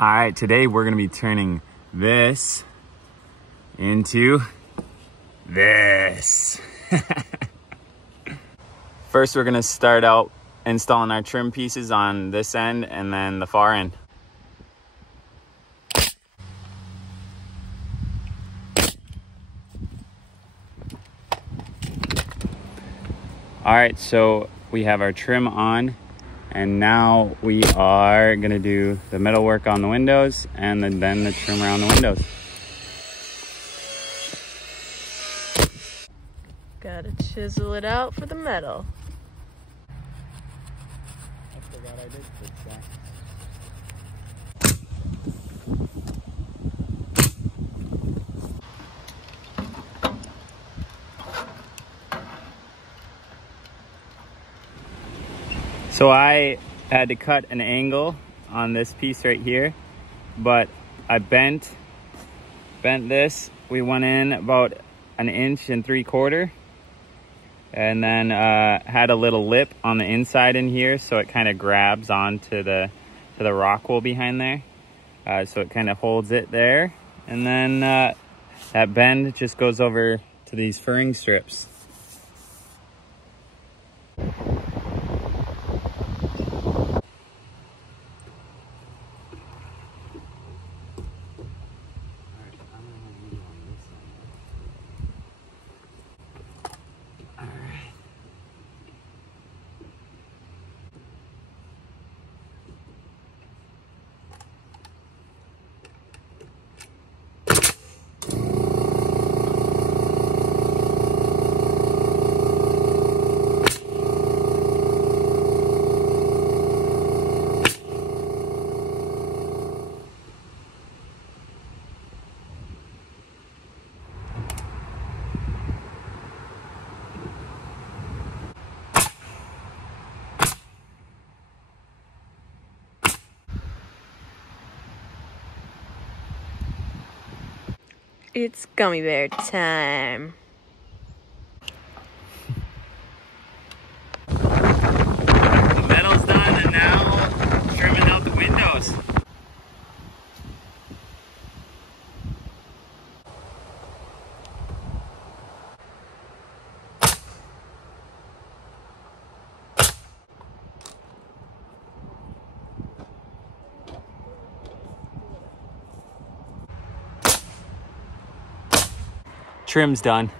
All right, today we're gonna be turning this into this. First, we're gonna start out installing our trim pieces on this end and then the far end. All right, so we have our trim on, and now we are gonna do the metal work on the windows and then the trim around the windows. Gotta chisel it out for the metal. I forgot I did fix that. So I had to cut an angle on this piece right here, but I bent this. We went in about 1 3/4 inches, and then had a little lip on the inside in here, so it kind of grabs onto the rock wool behind there, so it kind of holds it there, and then that bend just goes over to these furring strips. It's gummy bear time. The metal's done, and now trimming out the windows. Trim's done.